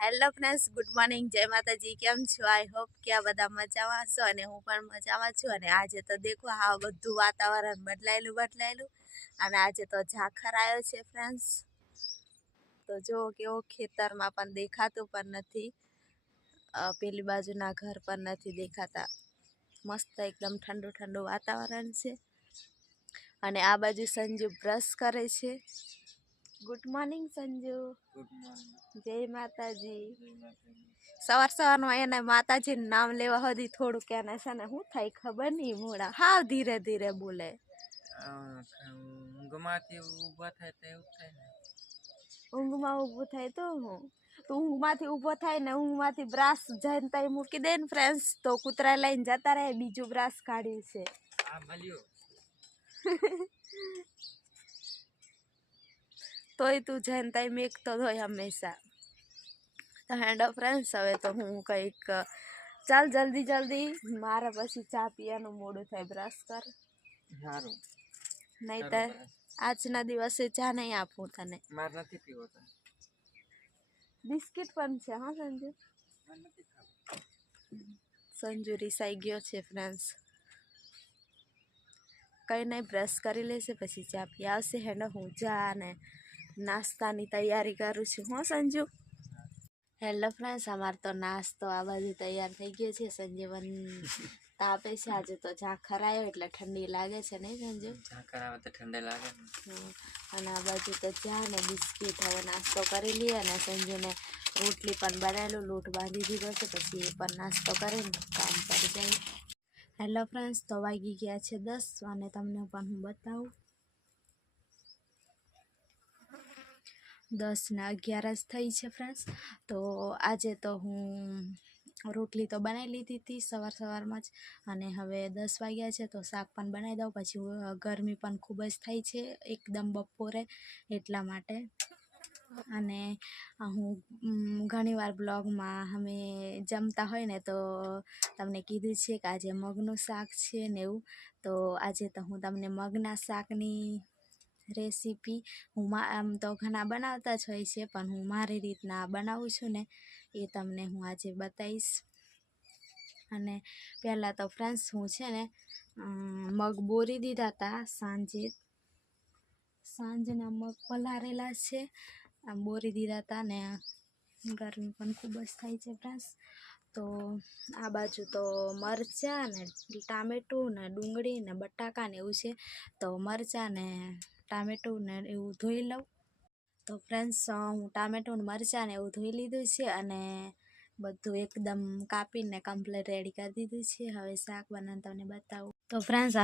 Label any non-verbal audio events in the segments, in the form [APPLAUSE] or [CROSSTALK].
Hello friends, good morning. જય માતાજી. કેમ છો? આઈ હોપ કે આ બધા મજામાં છો અને હું પણ મજામાં છું. અને આજે તો દેખો આ બધું વાતાવરણ બદલાયેલું બદલાયેલું. અને આજે તો ઝાખર આવ્યો છે ફ્રેન્ડ્સ. તો જો કેવો ખેતરમાં પણ દેખાતું પણ નથી. પેલી બાજુના ઘર પણ નથી દેખાતા. મસ્ત એકદમ ઠંડુ ઠંડુ વાતાવરણ છે. અને આ બાજુ સંજુ બ્રશ કરે છે. Good morning Sanju. જય માતાજી. સવાર સવારમાં એને માતાજીનું નામ લેવા સુધી થોડુંક એને છે ને શું થાય ખબર નહીં મોડા. હાવ ધીરે ધીરે બોલે. ઊંઘમાંથી ઊભા થાય તો એવું થાય ને. ઊંઘમાં ઊભું થાય તો હું? તો ઊંઘમાંથી ઊભો થાય ને ઊંઘમાંથી બ્રાસ જઈને તઈ મૂકી દે ને ફ્રેન્ડ્સ તો કૂતરા લઈને જતા રહે બીજું બ્રાસ કાઢ્યું છે. આ મળ્યો. [LAUGHS] તોય તું જઈને તઈ મેકતો જ હોય હંમેશા તો હેન્ડ ફ્રેન્ડ્સ હવે તો હું કંઈક ચાલ જલ્દી જલ્દી મારે પછી ચા પીવાનું મોડું થાય બ્રશ કર સારું નહીતર આજના દિવસે ચા નહીં આપું તને માર નથી પીવો તો બિસ્કિટ પણ છે હા સંજુ માર નથી ખાવું સંજુ રિસાઈ ગયો છે ફ્રેન્ડ્સ કંઈ નહીં બ્રશ કરી લેશે પછી ચા પી આવશે હેને હું ચા ને નાસ્તાની તૈયારી કરું છું હું સંજુ? હેલો ફ્રેન્ડ્સ અમારે તો નાસ્તો આ બાજુ તૈયાર થઈ ગયો છે. સંજીવન [LAUGHS] તાપે છે. આજે તો ઝાખર આવ્યો એટલે ઠંડી લાગે છે નહીં સંજુ? ઝાખર આવે તો ઠંડી લાગે અને આ બાજુ તો ચા ને બિસ્કીટ હવે નાસ્તો કરી લઈએ અને સંજુને રોટલી પણ બનાવેલું લોટ બાંધી દીધો છે પછી એ પણ નાસ્તો કરીને કામ પર જાય. હેલો ફ્રેન્ડ્સ તો વાગી ગયા છે દસ અને તમને પણ હું બતાવું. દસ ને અગિયાર જ થઈ છે ફ્રેન્ડ્સ તો આજે તો હું રોટલી તો બનાવી લીધી હતી સવાર સવારમાં જ. અને હવે દસ વાગ્યા છે, તો શાક પણ બનાવી દઉં. પછી ગરમી પણ ખૂબ જ થાય છે એકદમ બપોરે એટલા માટે. અને હું ઘણીવાર બ્લોગમાં અમે જમતા હોય ને તો તમને કીધું છે કે આજે મગનું શાક છે ને એવું. તો આજે તો હું તમને મગના શાકની રેસીપી હું આમ તો ઘણા બનાવતા જ હોય છે, પણ હું મારી રીતના બનાવું છું ને, એ તમને હું આજે બતાવીશ. અને પહેલાં તો ફ્રેન્ડ્સ, હું છે ને મગ બોરી દીધા હતા સાંજે. સાંજના મગ પલારેલા છે. આમ બોરી દીધા હતા ને, ગરમી પણ ખૂબ જ થાય છે ફ્રેન્ડ્સ. તો આ બાજુ તો મરચાં ને ટામેટું ને ડુંગળી ને બટાકા ને એવું છે. તો મરચાં ને ટામેટું ને એવું ધોઈ લઉં. તો ફ્રેન્ડ્સ હું ટામેટું ને મરચાં ને એવું ધોઈ લીધું છે અને બધું એકદમ કાપીને કમ્પ્લીટ રેડી કરી દીધું છે. હવે શાક બનાવીને તમને બતાવું. તો ફ્રેન્ડ્સ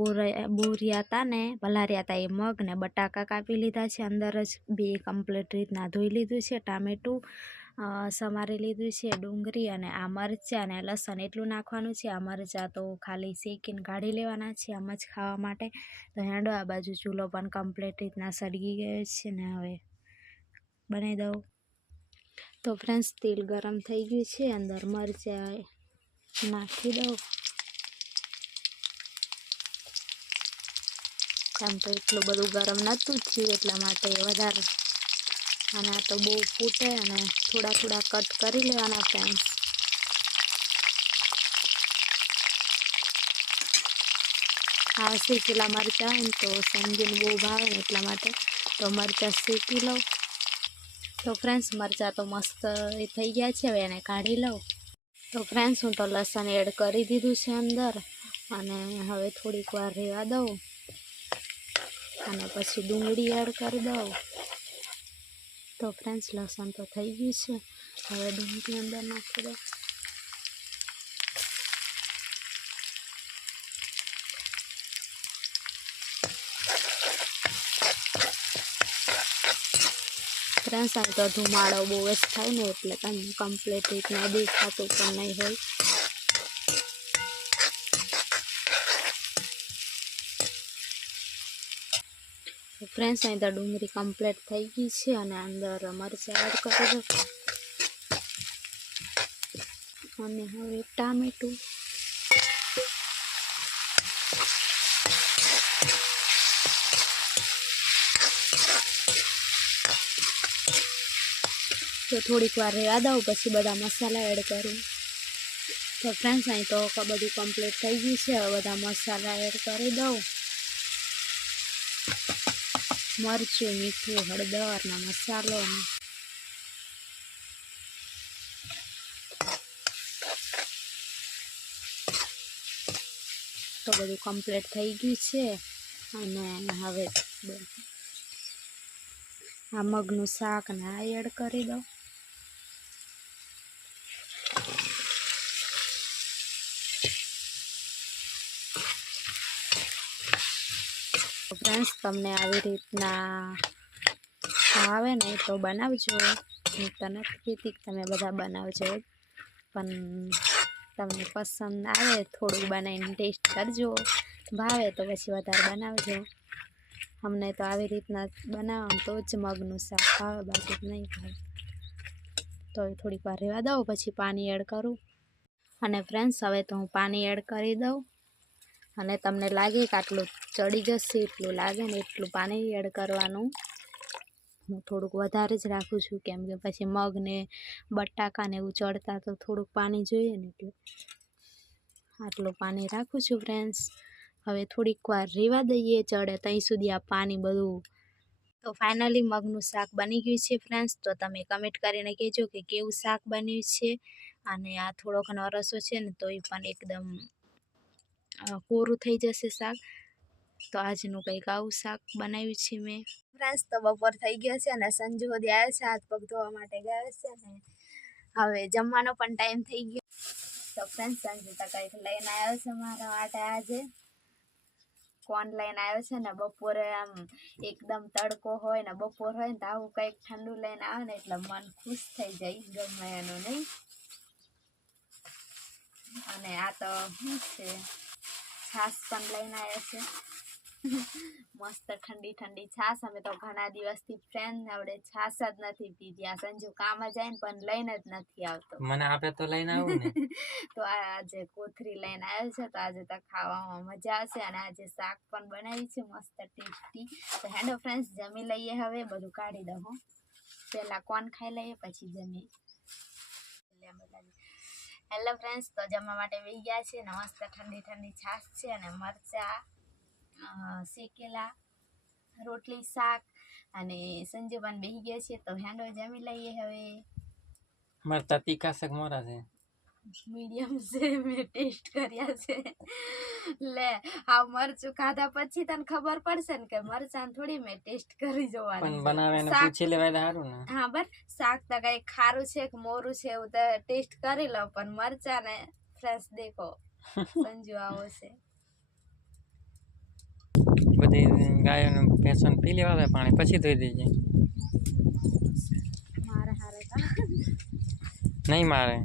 બોર, બોરિયા હતા ને ભલારિયા હતા એ મગ ને બટાકા કાપી લીધા છે. અંદર જ બે કમ્પ્લીટ રીતના ધોઈ લીધું છે ટામેટું. સમારી લીધું છે ડુંગળી અને આ મરચાં અને લસણ એટલું નાખવાનું છે. આ મરચાં તો ખાલી શેકીને કાઢી લેવાના છે આમ જ ખાવા માટે. તો હેંડો, આ બાજુ ચૂલો પણ કમ્પ્લીટ રીતના સળગી ગયો છે ને હવે બનાવી દઉં. તો ફ્રેન્ડ્સ, તેલ ગરમ થઈ ગયું છે. અંદર મરચાં નાખી દઉં. આમ તો એટલું બધું ગરમ નહોતું થયું એટલા માટે વધારે અને આ તો બહુ ફૂટે અને થોડા થોડા કટ કરી લેવાના ફ્રેન્ડ્સ આ શેકેલા મરચાં હોય ને તો સમજીને બહુ ભાવે ને એટલા માટે. તો મરચાં શેકી લઉં. તો ફ્રેન્ડ્સ મરચાં તો મસ્ત થઈ ગયા છે, હવે એને કાઢી લઉં. તો ફ્રેન્ડ્સ હું તો લસણ એડ કરી દીધું છે અંદર અને હવે થોડીક વાર રહેવા દઉં. અને પછી ડુંગળી એડ કરી દઉં. તો ફ્રેન્ડ્સ લસણ તો થઈ ગયું છે. હવે ડુંગળી અંદર નાખી દો ફ્રેન્ડ્સ આમ તો ધુમાડો બહુ જ થાય ને, એટલે તમને કમ્પ્લીટ રીતના દેખાતું પણ નહીં હોય. ફ્રેન્ડ્સ અહીં તો ડુંગળી કમ્પ્લીટ થઈ ગઈ છે અને અંદર મરચાં એડ કરી દો અને હવે ટામેટું. તો થોડીક વાર રહેવા દઉં, પછી બધા મસાલા એડ કરું. તો ફ્રેન્ડ્સ અહીં તો બધું કમ્પ્લીટ થઈ ગયું છે. બધા મસાલા એડ કરી દઉં. મરચું, મીઠું, હળદર ને મસાલો તો બધું કમ્પ્લીટ થઈ ગયું છે અને હવે આ મગનું શાક ને આ એડ કરી દઉં. ફ્રેન્ડ્સ, તમને આવી રીતના ભાવે ને, તો બનાવજો. હું તો કહેતી તમે બધા બનાવજો. પણ તમને પસંદ આવે થોડુંક બનાવીને ટેસ્ટ કરજો. ભાવે તો પછી વધારે બનાવજો. અમને તો આવી રીતના બનાવવાનું તો જ મગનું શાક ભાવે, બાકી નહીં ભાવે. તો થોડીક વાર રહેવા દઉં પછી પાણી એડ કરું. અને ફ્રેન્ડ્સ, હવે તો હું પાણી એડ કરી દઉં. અને તમને લાગે કે આટલું ચડી જશે, એટલું લાગે ને એટલું પાણી એડ કરવાનું. હું થોડુંક વધારે જ રાખું છું, કેમ કે પછી મગ ને બટાકા ને એવું ચડતા તો થોડુંક પાણી જોઈએ ને એટલે. આટલું પાણી રાખું છું ફ્રેન્ડ્સ હવે થોડીક વાર રેવા દઈએ ચડે ત્યાં સુધી આ પાણી બધું. તો ફાઇનલી મગનું શાક બની ગયું છે ફ્રેન્ડ્સ તો તમે કમેન્ટ કરીને કહેજો કે કેવું શાક બન્યું છે. અને આ થોડોક નરસો છે ને તો એ પણ એકદમ કોરું થઈ જશે શાક. તો આજનું કંઈક આવું શાક બનાવ્યું છે મેં. ફ્રેન્ડ્સ, તો બપોર થઈ ગયો છે અને સંજુ સુધી આવ્યો છે, હાથ પગ ધોવા માટે ગયો છે ને હવે જમવાનો પણ ટાઈમ થઈ ગયો. તો ફ્રેન્ડ સંજુ તો કંઈક લઈને આવ્યો છે મારા માટે આજે. કોણ લઈને આવ્યો છે ને, બપોરે આમ એકદમ તડકો હોય ને, બપોર હોય ને તો આવું કંઈક ઠંડુ લઈને આવે ને એટલે મન ખુશ થઈ જાય, ગમે એનું નહીં. અને આ તો શું છે? છાશ પણ લઈને આવ્યો છે. મસ્ત ઠંડી ઠંડી છાશ. અમે તો ઘણા દિવસથી ફ્રેન્ડ આપણે છાશ જ નથી પીધી. આ સંજુ કામ જાય ને પણ લઈને જ નથી આવતો. મને આપે તો લઈને આવું ને. [LAUGHS] તો આ આજે કોથરી લઈને આવ્યો છે. તો આજે તો ખાવામાં મજા આવશે અને આજે શાક પણ બનાવી છે. મસ્ત ટેસ્ટી. તો હેન્ડો ફ્રેન્ડ્સ જમી લઈએ હવે. બધું કાઢી દઉં પહેલાં કોણ ખાઈ લઈએ પછી જમી હેલો ફ્રેન્ડ્સ તો જમવા માટે બેસી ગયા છે. મસ્ત ઠંડી ઠંડી છાશ છે અને મરચાં શેકેલા, રોટલી, શાક અને સંજુબાન બેહી ગયા છે. તો હેન્ડો જમી લઈએ હવે. મરતા તીખા શાક મોરા છે? મીડિયમ છે મેં ટેસ્ટ કર્યા છે. લે આ મરચું ખાધા પછી તને ખબર પડશે ને કે મરચાં થોડી મેં ટેસ્ટ કરી જોવાની. શાક પૂછી લેવાય સારું ને. હા બર શાક તો કઈ ખારું છે કે મોરું છે એવું તો ટેસ્ટ કરી લો પણ મરચાં ને ફ્રેશ દેખો. [LAUGHS] સંજુ આવો છે. બધી ગાયોનું ભેંસોને પી લેવા દે પાણી પછી ધોઈ દેજે. મારે હારે નહીં મારે.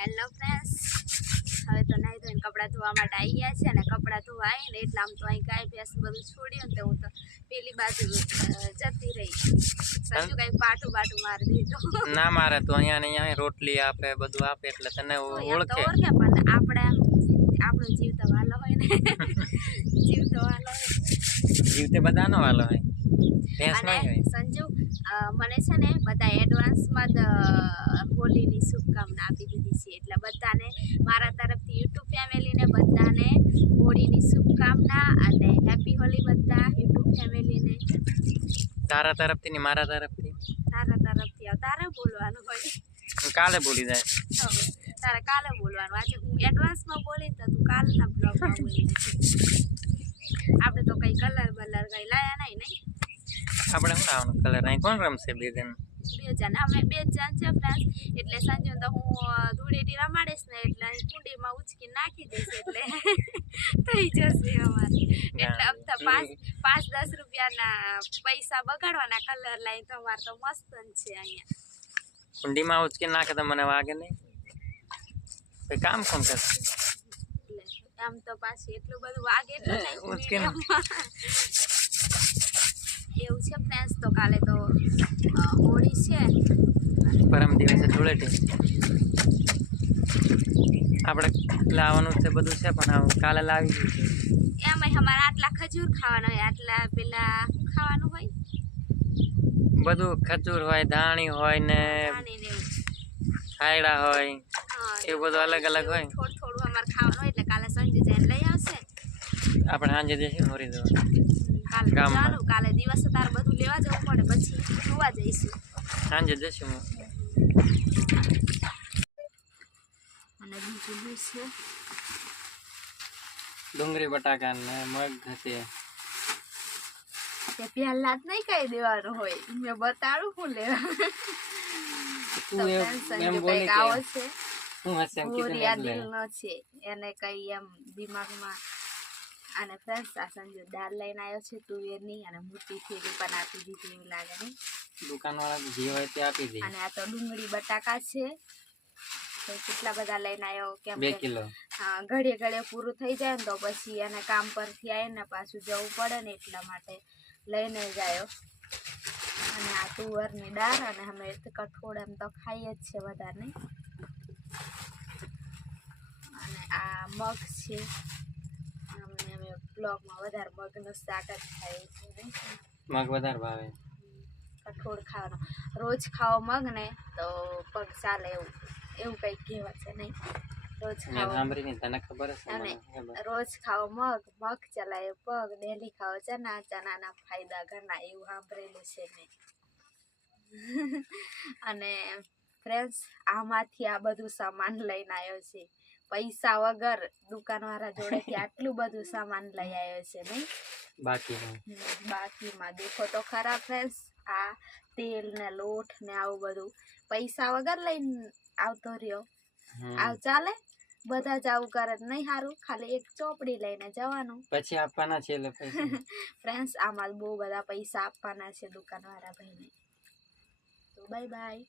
હેલો ફ્રેન્ડ્સ હવે તો નાહી ધોઈને કપડાં ધોવા માટે આવી ગયા છે અને કપડાં ધોવા આવીને એટલે આમ તો અહીં ગાય ભેંસ બધું છોડ્યું ને તો હું તો પેલી બાજુ જતી રહી. સંજુ કઈ પાટું બાટું મારી દીધું. ના મારે તો અહીંયા ને અહીંયા રોટલી આપે બધું આપે એટલે તને ઓળખે. ઓળખે પણ આપણે આપણો જીવ તો વાલો હોય ને. [LAUGHS] જીવ તો વાલો હોય. જીવ તે બધાનો વાલો હોય. ભેંસ નહીં હોય. સંજુ મને છે ને બધા એડવાન્સમાં જ હોલીની શુભકામના આપી દીધી છે. એટલે બધાને મારા તરફથી યુટ્યુબ ફેમિલીને બધાને હોળીની શુભકામના અને હેપી હોલી બધા યુટ્યુબ ફેમિલીને. તારા તરફથી ને મારા તરફથી? તારા તરફથી તારે બોલવાનું હોય. કાલે બોલી જાય. તારે કાલે બોલવાનું. આજે હું એડવાન્સમાં બોલી તો તું કાલના બ્લોગમાં બોલી આપણે તો કંઈ કલર બલર કંઈ લાયા નહીં નહીં આપણે શું લાવવાનું કલર અહીં કોણ રમશે બે જણ? બે જણ. અમે બે જણ છે ફ્રેન્ડ એટલે સાંજે તો હું ધૂળેટી રમાડીશ ને એટલે અહીં કુંડીમાં ઉચકી નાખી દઈશ એટલે [LAUGHS] થઈ જશે અમારે. એટલે આમ તો પાંચ પાંચ દસ રૂપિયાના પૈસા બગાડવાના કલર લાઈન તો અમારે તો મસ્ત છે અહીંયા. કુંડીમાં ઉચકી નાખે તો મને વાગે નહીં. કોઈ કામ કોણ કરશે? આમ તો પાછી એટલું બધું વાગે એટલે નહીં. એવું છે ફ્રેન્ડ્સ તો કાલે તો હોળી છે. પરમ દિવસે ધૂળેટી આપણે લાવવાનું છે બધું છે પણ કાલે લાવી દઈશું એમાંય અમારે આટલા ખજૂર ખાવાના હોય આટલા પેલા ખાવાનું હોય. બધું ખજૂર હોય ધાણી હોય ને ખાયડા હોય એવું બધું અલગ અલગ હોય. થોડું થોડું અમારે ખાવાનું હોય એટલે કાલે સંજુ જઈને લઈ આવશે. આપણે સાંજે જઈશું હોરી દેવા કાલે. ચાલુ કાલે દિવસે તારે બધું લેવા જવું પડે પછી જોવા જઈશું. સાંજે જઈશું અને બીજું છે? ડુંગળી બટાકા ને મગ હતી તે પહેલા જ નહીં કહી દેવાનું હોય. મેં બતાડું હું લેવા. આવો છે. એને કઈ એમ દિમાગમાં અને ફ્રેન્ડ્સ આ સંજુ દાળ લઈને આવ્યો છે તુવેરની અને મોટી થેલી પણ આપી દીધી એમ લાગે નહીં. દુકાનવાળા જે હોય તે આપી દે. અને આ તો ડુંગળી બટાકા છે. તો કેટલા બધા લઈને આવ્યો? કેમ બે કિલો. હા ઘડીએ ઘડીએ પૂરું થઈ જાય ને તો પછી એને કામ પરથી આવીને પાછું જવું પડે ને એટલા માટે લઈને જ આવ્યો. અને આ તુવરની દાળ અને અમે કઠોળ એમ તો ખાઈએ જ છે બધાને. અને આ મગ છે. અમને અમે બ્લોગમાં વધારે મગનું શાક જ ખાઈએ છીએ મગ વધારે ભાવે. કઠોળ ખાવાનો. રોજ ખાઓ મગ ને તો પગ ચાલે એવું. એવું કંઈક કહેવા છે નહીં? રોજ ખાવ ખાઓ. સાંભળી નહીં તને ખબર હશે અને રોજ ખાઓ મગ મગ ચલાય પગ ડેલી ખાઓ ચના ચનાના ફાયદા ઘણા એવું સાંભળેલું છે મેં. [LAUGHS] અને ફ્રેન્ડ્સ આમાંથી આ બધું સામાન લઈને આવ્યો છે. પૈસા વગર દુકાનવાળા જોડેથી આટલું બધું સામાન લઈ આવ્યો છે નહીં? બાકી બાકીમાં દેખો તો ખરા ફ્રેન્ડ્સ આ તેલ ને લોટ ને આવું બધું. પૈસા વગર લઈને આવતો રહ્યો. આવ ચાલે? બધા જ આવું કરે નહીં સારું ખાલી એક ચોપડી લઈને જવાનું. પછી આપવાના છે ફ્રેન્ડ્સ [LAUGHS] આમાં બહુ બધા પૈસા આપવાના છે દુકાનવાળા ભાઈને. તો બાય બાય